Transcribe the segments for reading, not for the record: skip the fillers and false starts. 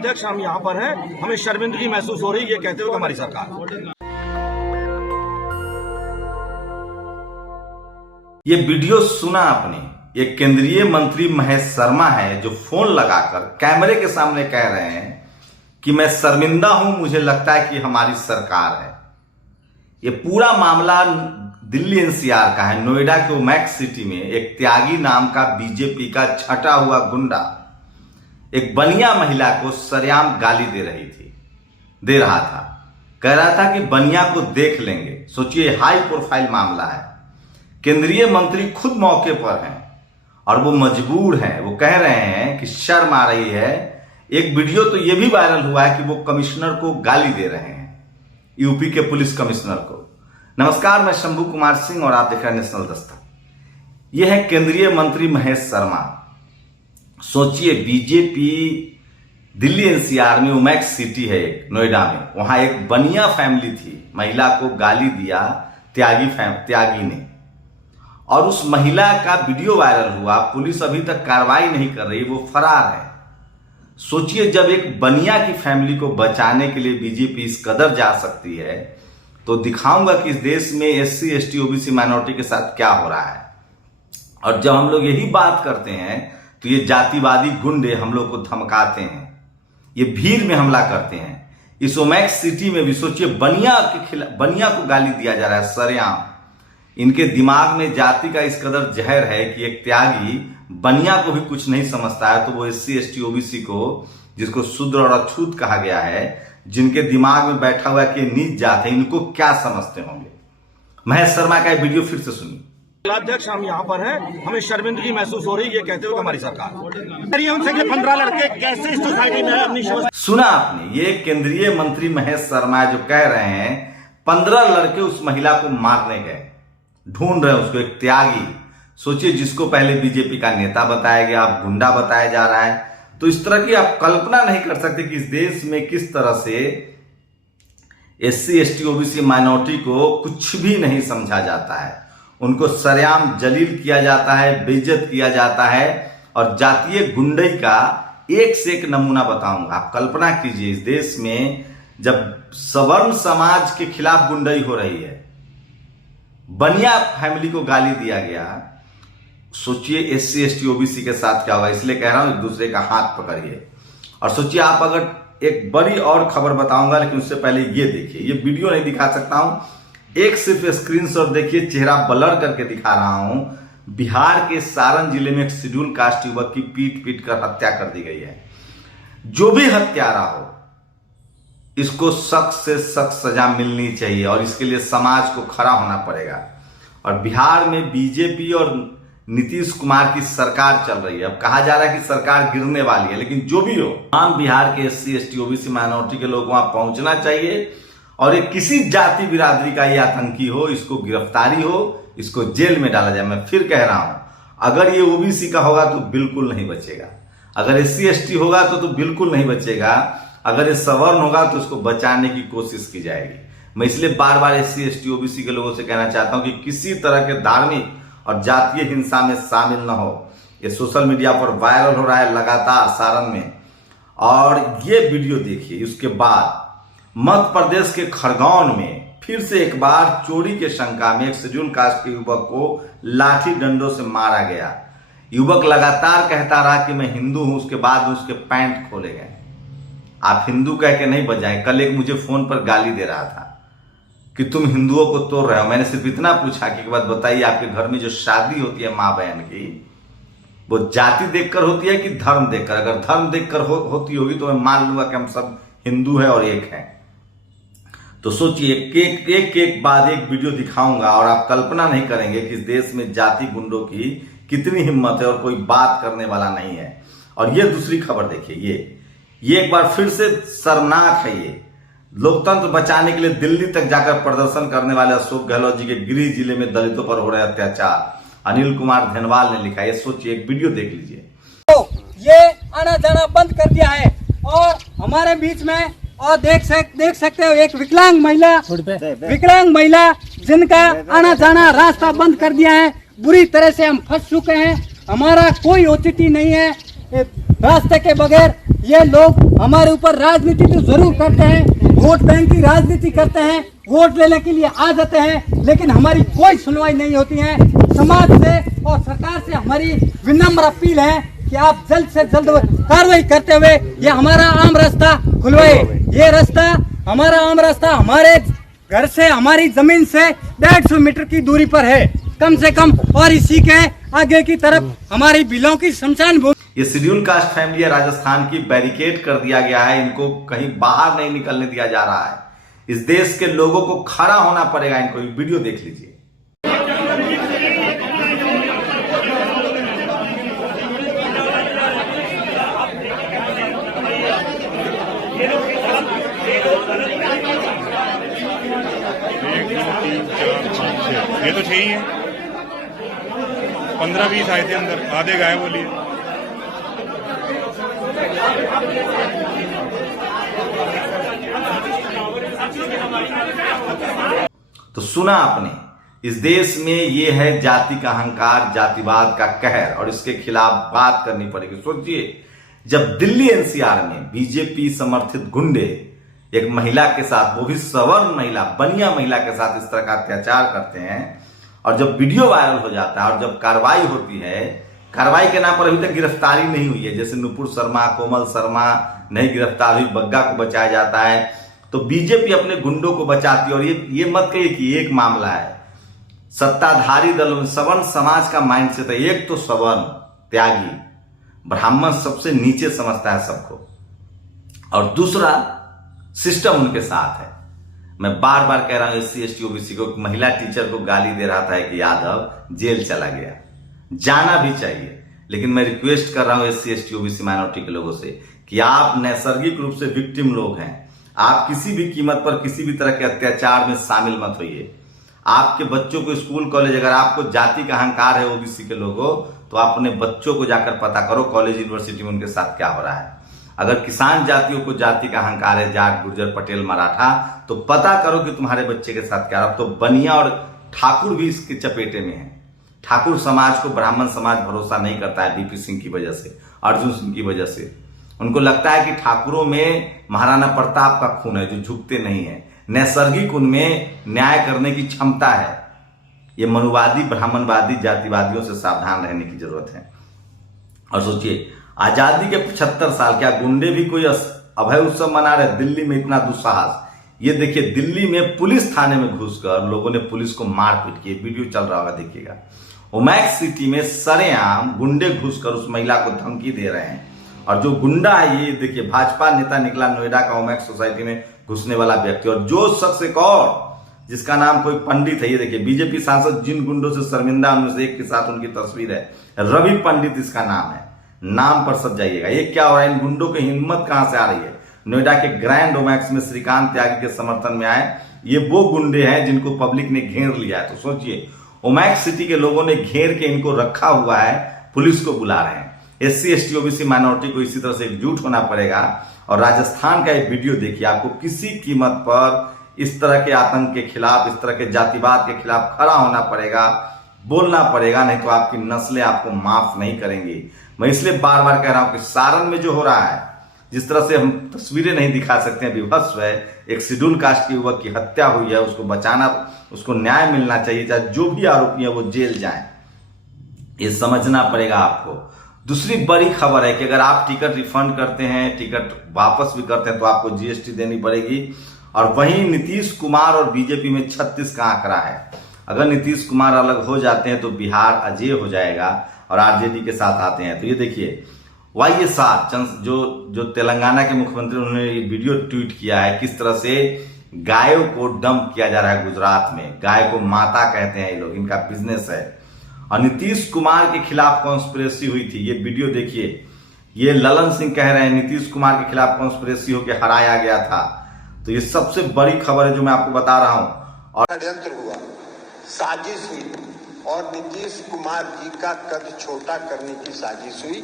अध्यक्ष हम यहाँ पर हैं, हमें शर्मिंदगी महसूस हो रही है ये कहते हुए हमारी सरकार। ये वीडियो सुना आपने, ये केंद्रीय मंत्री महेश शर्मा है जो फोन लगाकर कैमरे के सामने कह रहे हैं कि मैं शर्मिंदा हूं, मुझे लगता है कि हमारी सरकार है। ये पूरा मामला दिल्ली एनसीआर का है। नोएडा के ओमैक्स सिटी में एक त्यागी नाम का बीजेपी का छटा हुआ गुंडा एक बनिया महिला को सरेआम गाली दे रहा था। कह रहा था कि बनिया को देख लेंगे। सोचिए, हाई प्रोफाइल मामला है। केंद्रीय मंत्री खुद मौके पर हैं और वो मजबूर हैं। वो कह रहे हैं कि शर्म आ रही है। एक वीडियो तो ये भी वायरल हुआ है कि वो कमिश्नर को गाली दे रहे हैं, यूपी के पुलिस कमिश्नर को। नमस्कार, मैं शंभू कुमार सिंह और आप देख रहे हैं नेशनल दस्तक। यह है केंद्रीय मंत्री महेश शर्मा। सोचिए, बीजेपी दिल्ली एनसीआर में ओमैक्स सिटी है एक, नोएडा में, वहां एक बनिया फैमिली थी। महिला को गाली दिया त्यागी ने और उस महिला का वीडियो वायरल हुआ। पुलिस अभी तक कार्रवाई नहीं कर रही, वो फरार है। सोचिए, जब एक बनिया की फैमिली को बचाने के लिए बीजेपी इस कदर जा सकती है, तो दिखाऊंगा कि इस देश में एससी एसटी ओबीसी माइनॉरिटी के साथ क्या हो रहा है। और जब हम लोग यही बात करते हैं तो ये जातिवादी गुंडे हम लोग को धमकाते हैं, ये भीड़ में हमला करते हैं। इस ओमैक्स सिटी में भी सोचिए, बनिया को गाली दिया जा रहा है सरेआम। इनके दिमाग में जाति का इस कदर जहर है कि एक त्यागी बनिया को भी कुछ नहीं समझता है, तो वो एससी एसटी ओबीसी को, जिसको शूद्र और अछूत कहा गया है, जिनके दिमाग में बैठा हुआ है कि नीच जात है, इनको क्या समझते होंगे। महेश शर्मा का वीडियो फिर से सुनिए। अध्यक्ष हम यहाँ पर हैं, हमें शर्मिंदगी महसूस हो रही है ये कहते हुए हमारी सरकार। 15 लड़के कैसे इस सोसाइटी में। सुना आपने, ये केंद्रीय मंत्री महेश शर्मा जो कह रहे हैं 15 लड़के उस महिला को मारने गए, ढूंढ रहे हैं उसको, एक त्यागी। सोचिए, जिसको पहले बीजेपी का नेता बताया गया, अब गुंडा बताया जा रहा है। तो इस तरह की आप कल्पना नहीं कर सकते कि इस देश में किस तरह से एससी एसटी ओबीसी माइनॉरिटी को कुछ भी नहीं समझा जाता है। उनको सरेआम जलील किया जाता है, बेइज्जत किया जाता है। और जातीय गुंडई का एक से एक नमूना बताऊंगा। आप कल्पना कीजिए, इस देश में जब सवर्ण समाज के खिलाफ गुंडई हो रही है, बनिया फैमिली को गाली दिया गया, सोचिए एससी एसटी ओबीसी के साथ क्या होगा। इसलिए कह रहा हूं, एक दूसरे का हाथ पकड़िए। और सोचिए, आप अगर एक बड़ी और खबर बताऊंगा, लेकिन उससे पहले ये देखिए, ये वीडियो नहीं दिखा सकता हूं, एक सिर्फ स्क्रीनशॉट देखिए, चेहरा ब्लर करके दिखा रहा हूं। बिहार के सारण जिले में एक शेड्यूल कास्ट युवक की पीट कर हत्या कर दी गई है। जो भी हत्यारा हो, इसको सख्त से सख्त सजा मिलनी चाहिए और इसके लिए समाज को खड़ा होना पड़ेगा। और बिहार में बीजेपी और नीतीश कुमार की सरकार चल रही है। अब कहा जा रहा है कि सरकार गिरने वाली है, लेकिन जो भी हो, तमाम बिहार के एससी एसटी ओबीसी माइनॉरिटी के लोग वहां पहुंचना चाहिए। और एक किसी जाति बिरादरी का ये आतंकी हो, इसको गिरफ्तारी हो, इसको जेल में डाला जाए। मैं फिर कह रहा हूं, अगर ये ओबीसी का होगा तो बिल्कुल नहीं बचेगा, अगर एससी एसटी होगा तो बिल्कुल नहीं बचेगा, अगर ये सवर्ण होगा तो इसको बचाने की कोशिश की जाएगी। मैं इसलिए बार बार एससी एसटी ओबीसी के लोगों से कहना चाहता हूं कि किसी तरह के धार्मिक और जातीय हिंसा में शामिल न हो। ये सोशल मीडिया पर वायरल हो रहा है लगातार सारण में। और ये वीडियो देखिए, उसके बाद मध्य प्रदेश के खरगोन में फिर से एक बार चोरी के शंका में एक शेड्यूल कास्ट के युवक को लाठी डंडों से मारा गया। युवक लगातार कहता रहा कि मैं हिंदू हूं, उसके बाद उसके पैंट खोले गए। आप हिंदू कह के नहीं बजाएं। कल एक मुझे फोन पर गाली दे रहा था कि तुम हिंदुओं को तोड़ रहे हो। मैंने सिर्फ इतना पूछा कि एक बात बताइए, आपके घर में जो शादी होती है माँ बहन की, वो जाति देखकर होती है कि धर्म देखकर? अगर धर्म देखकर होती होगी तो मैं मान लूंगा कि हम सब हिंदू हैं और एक हैं। तो सोचिए, एक बाद एक वीडियो दिखाऊंगा और आप कल्पना नहीं करेंगे कि इस देश में जाति गुंडों की कितनी हिम्मत है और कोई बात करने वाला नहीं है। और ये दूसरी खबर देखिए, ये एक बार फिर से शर्मनाक है। ये लोकतंत्र बचाने के लिए दिल्ली तक जाकर प्रदर्शन करने वाले अशोक गहलोत जी के गृह जिले में दलितों पर हो रहे अत्याचार, अनिल कुमार धेनवाल ने लिखा है। सोचिए, एक वीडियो देख लीजिए। तो ये आना जाना बंद कर दिया है और हमारे बीच में और देख सकते हो एक विकलांग महिला जिनका आना जाना रास्ता बंद कर दिया है। बुरी तरह से हम फंस चुके हैं, हमारा कोई औचित्य नहीं है। रास्ते के बगैर ये लोग हमारे ऊपर राजनीति तो जरूर करते हैं, वोट बैंक की राजनीति करते हैं, वोट लेने के लिए आ जाते हैं, लेकिन हमारी कोई सुनवाई नहीं होती है। समाज से और सरकार से हमारी विनम्र अपील है कि आप जल्द से जल्द कार्रवाई करते हुए ये हमारा आम रास्ता खुलवाए। ये रास्ता हमारा आम रास्ता हमारे घर से, हमारी जमीन से 150 मीटर की दूरी पर है कम से कम, और इसी के आगे की तरफ हमारी बिलों की शमशान भूमि। ये शेड्यूल कास्ट फैमिली है राजस्थान की, बैरिकेड कर दिया गया है, इनको कहीं बाहर नहीं निकलने दिया जा रहा है। इस देश के लोगों को खड़ा होना पड़ेगा इनको। वीडियो देख लीजिए। ये तो 6 ही है, 15-20 आए थे अंदर, आधे गायब बोलिए। तो सुना आपने, इस देश में ये है जाति का अहंकार, जातिवाद का कहर, और इसके खिलाफ बात करनी पड़ेगी। सोचिए, जब दिल्ली एनसीआर में बीजेपी समर्थित गुंडे एक महिला के साथ, वो भी सवर्ण महिला, बनिया महिला के साथ इस तरह का अत्याचार करते हैं, और जब वीडियो वायरल हो जाता है और जब कार्रवाई होती है, कार्रवाई के नाम पर अभी तक गिरफ्तारी नहीं हुई है, जैसे नुपुर शर्मा, कोमल शर्मा नहीं गिरफ्तार हुई, बग्गा को बचाया जाता है, तो बीजेपी अपने गुंडों को बचाती है। और ये मत कहिए कि एक मामला है, सत्ताधारी दलों में सवर्ण समाज का माइंडसेट है। एक तो सवर्ण त्यागी, ब्राह्मण सबसे नीचे समझता है सबको, और दूसरा सिस्टम उनके साथ है। मैं बार बार कह रहा हूं SC ST OBC को, महिला टीचर को गाली दे रहा था कि यादव जेल चला गया, जाना भी चाहिए, लेकिन मैं रिक्वेस्ट कर रहा हूं SC ST OBC माइनॉरिटी के लोगों से कि आप नैसर्गिक रूप से विक्टिम लोग हैं, आप किसी भी कीमत पर किसी भी तरह के अत्याचार में शामिल मत होइए। आपके बच्चों को स्कूल कॉलेज, अगर आपको जाति का अहंकार है OBC के लोगों, तो आप अपने बच्चों को जाकर पता करो कॉलेज यूनिवर्सिटी में उनके साथ क्या हो रहा है। अगर किसान जातियों को जाति का अहंकार है, जाट, गुर्जर, पटेल, मराठा, तो पता करो कि तुम्हारे बच्चे के साथ क्या। अब तो बनिया और ठाकुर भी इसके चपेटे में है। ठाकुर समाज को ब्राह्मण समाज भरोसा नहीं करता है, बीपी सिंह की वजह से, अर्जुन सिंह की वजह से। उनको लगता है कि ठाकुरों में महाराणा प्रताप का खून है, जो झुकते नहीं है। नैसर्गिक उनमें न्याय करने की क्षमता है। ये मनुवादी, ब्राह्मणवादी, जातिवादियों से सावधान रहने की जरूरत है। और सोचिए, आजादी के 75 साल, क्या गुंडे भी कोई अभय उत्सव मना रहे? दिल्ली में इतना दुस्साहस। ये देखिए, दिल्ली में पुलिस थाने में घुसकर लोगों ने पुलिस को मारपीट की, वीडियो चल रहा होगा, देखिएगा। ओमैक्स सिटी में सरेआम गुंडे घुसकर उस महिला को धमकी दे रहे हैं। और जो गुंडा है, ये देखिए, भाजपा नेता निकला, नोएडा का ओमैक्स सोसाइटी में घुसने वाला व्यक्ति। और जो शख्स एक और, जिसका नाम कोई पंडित है, ये देखिए, बीजेपी सांसद जिन गुंडों से शर्मिंदा, उनमें से एक के साथ उनकी तस्वीर है, रवि पंडित इसका नाम है। नाम पर सब जाइएगा। ये क्या हो रहा है? इन गुंडों की हिम्मत कहां से आ रही है? नोएडा के ग्रैंड ओमैक्स में श्रीकांत त्यागी के समर्थन में आए। ये वो गुंडे हैं जिनको पब्लिक ने घेर लिया है। तो सोचिए, ओमैक्स सिटी के लोगों ने घेर के इनको रखा हुआ है, पुलिस को बुला रहे हैं। SC ST OBC माइनॉरिटी को इसी तरह से एकजुट होना पड़ेगा। और राजस्थान का एक वीडियो देखिए, आपको किसी कीमत पर इस तरह के आतंक के खिलाफ, इस तरह के जातिवाद के खिलाफ खड़ा होना पड़ेगा, बोलना पड़ेगा, नहीं तो आपकी नस्लें आपको माफ नहीं करेंगी। मैं इसलिए बार बार कह रहा हूं कि सारण में जो हो रहा है, जिस तरह से हम तस्वीरें नहीं दिखा सकते हैं, विभत्स है। एक शेड्यूल कास्ट के युवक की हत्या हुई है, उसको बचाना, उसको न्याय मिलना चाहिए, चाहे जो भी आरोपी है वो जेल जाएं। ये समझना पड़ेगा आपको। दूसरी बड़ी खबर है कि अगर आप टिकट रिफंड करते हैं, टिकट वापस भी करते हैं, तो आपको GST देनी पड़ेगी। और वहीं नीतीश कुमार और बीजेपी में 36 का आंकड़ा है। अगर नीतीश कुमार अलग हो जाते हैं तो बिहार अजेय हो जाएगा और RJD के साथ आते हैं। तो ये देखिए, YSR जो तेलंगाना के मुख्यमंत्री, उन्होंने ये वीडियो ट्वीट किया है, किस तरह से गायों को डंप किया जा रहा है गुजरात में। गाय को माता कहते हैं ये लोग, इनका बिजनेस है। और नीतीश कुमार के खिलाफ कॉन्स्पिरेसी हुई थी, ये वीडियो देखिए। ये ललन सिंह कह रहे हैं नीतीश कुमार के खिलाफ कॉन्स्पिरेसी होकर हराया गया था। तो ये सबसे बड़ी खबर है जो मैं आपको बता रहा हूं। और षड्यंत्र हुआ, साजिश हुई, और नीतीश कुमार जी का कद छोटा करने की साजिश हुई।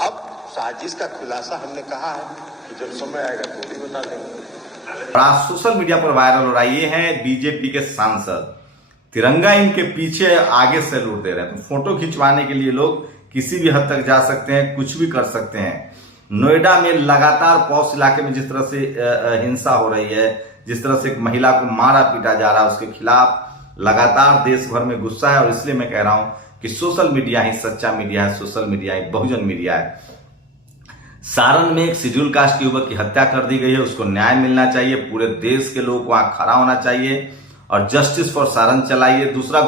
अब साजिश का खुलासा हमने कहा है कि जब समय आएगा तो भी बता देंगे। आज सोशल मीडिया पर वायरल हो रहा है, ये है बीजेपी के सांसद, तिरंगा इनके पीछे आगे सैल्यूट दे रहे हैं। तो फोटो खिंचवाने के लिए लोग किसी भी हद तक जा सकते हैं, कुछ भी कर सकते हैं। नोएडा में लगातार पॉश इलाके में जिस तरह से हिंसा हो रही है, जिस तरह से एक महिला को मारा पीटा जा रहा है, उसके खिलाफ लगातार देश भर में गुस्सा है। और इसलिए मैं कह रहा हूं कि सोशल मीडिया ही सच्चा मीडिया है, सोशल मीडिया ही बहुजन मीडिया है। सारण में एक शेड्यूल कास्ट के युवक की हत्या कर दी गई है, उसको न्याय मिलना चाहिए। पूरे देश के लोगों को वहां खड़ा होना चाहिए और जस्टिस फॉर सारण चलाइए। दूसरा,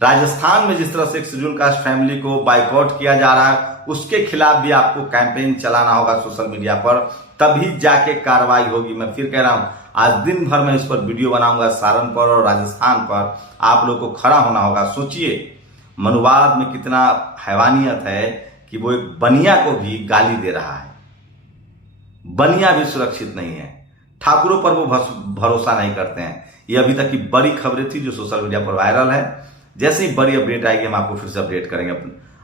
राजस्थान में जिस तरह से एक शेड्यूल कास्ट फैमिली को बाइकआउट किया जा रहा है, उसके खिलाफ भी आपको कैंपेन चलाना होगा सोशल मीडिया पर, तभी जाके कार्रवाई होगी। मैं फिर कह रहा हूं, आज दिन भर मैं इस पर वीडियो बनाऊंगा, सारण पर और राजस्थान पर। आप लोग को खड़ा होना होगा। सोचिए मनुवाद में कितना हैवानियत है कि वो एक बनिया को भी गाली दे रहा है। बनिया भी सुरक्षित नहीं है, ठाकुरों पर वो भरोसा नहीं करते हैं। ये अभी तक की बड़ी खबरें थी जो सोशल मीडिया पर वायरल है। जैसे ही बड़ी अपडेट आएगी हम आपको फिर से अपडेट करेंगे।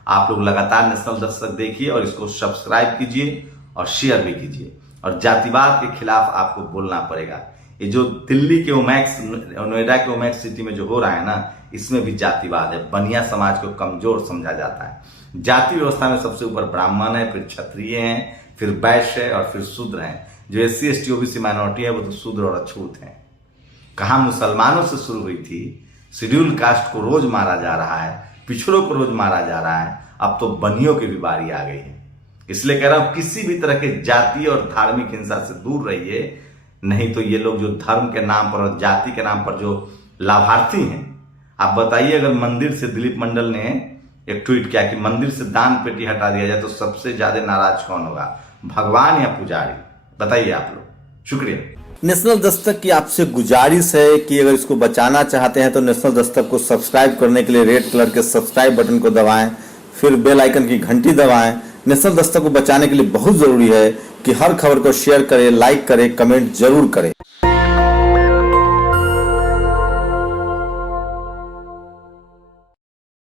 आप लोग लगातार नेशनल दस्तक देखिए और इसको सब्सक्राइब कीजिए और शेयर भी कीजिए। और जातिवाद के खिलाफ आपको बोलना पड़ेगा। ये जो दिल्ली के ओमैक्स, नोएडा के ओमैक्स सिटी में जो हो रहा है ना, इसमें भी जातिवाद है। बनिया समाज को कमजोर समझा जाता है। जाति व्यवस्था में सबसे ऊपर ब्राह्मण है, फिर क्षत्रिय हैं, फिर वैश्य है और फिर शूद्र हैं। जो SC ST OBC माइनॉरिटी है वो तो शूद्र और अछूत है। कहां मुसलमानों से शुरू हुई थी, शेड्यूल कास्ट को रोज मारा जा रहा है, पिछड़ों को रोज मारा जा रहा है, अब तो बनियों की भी बारी आ गई है। इसलिए कह रहा हूं, किसी भी तरह के जाति और धार्मिक हिंसा से दूर रहिए, नहीं तो ये लोग जो धर्म के नाम पर और जाति के नाम पर जो लाभार्थी हैं, आप बताइए, अगर मंदिर से दिलीप मंडल ने एक ट्वीट किया कि मंदिर से दान पेटी हटा दिया जाए तो सबसे ज्यादा नाराज कौन होगा, भगवान या पुजारी? बताइए आप लोग। शुक्रिया। नेशनल दस्तक की आपसे गुजारिश है कि अगर इसको बचाना चाहते हैं तो नेशनल दस्तक को सब्सक्राइब करने के लिए रेड कलर के सब्सक्राइब बटन को दबाएं, फिर बेल आइकन की घंटी दबाएं। नेशनल दस्तक को बचाने के लिए बहुत जरूरी है कि हर खबर को शेयर करें, लाइक करें, कमेंट जरूर करें।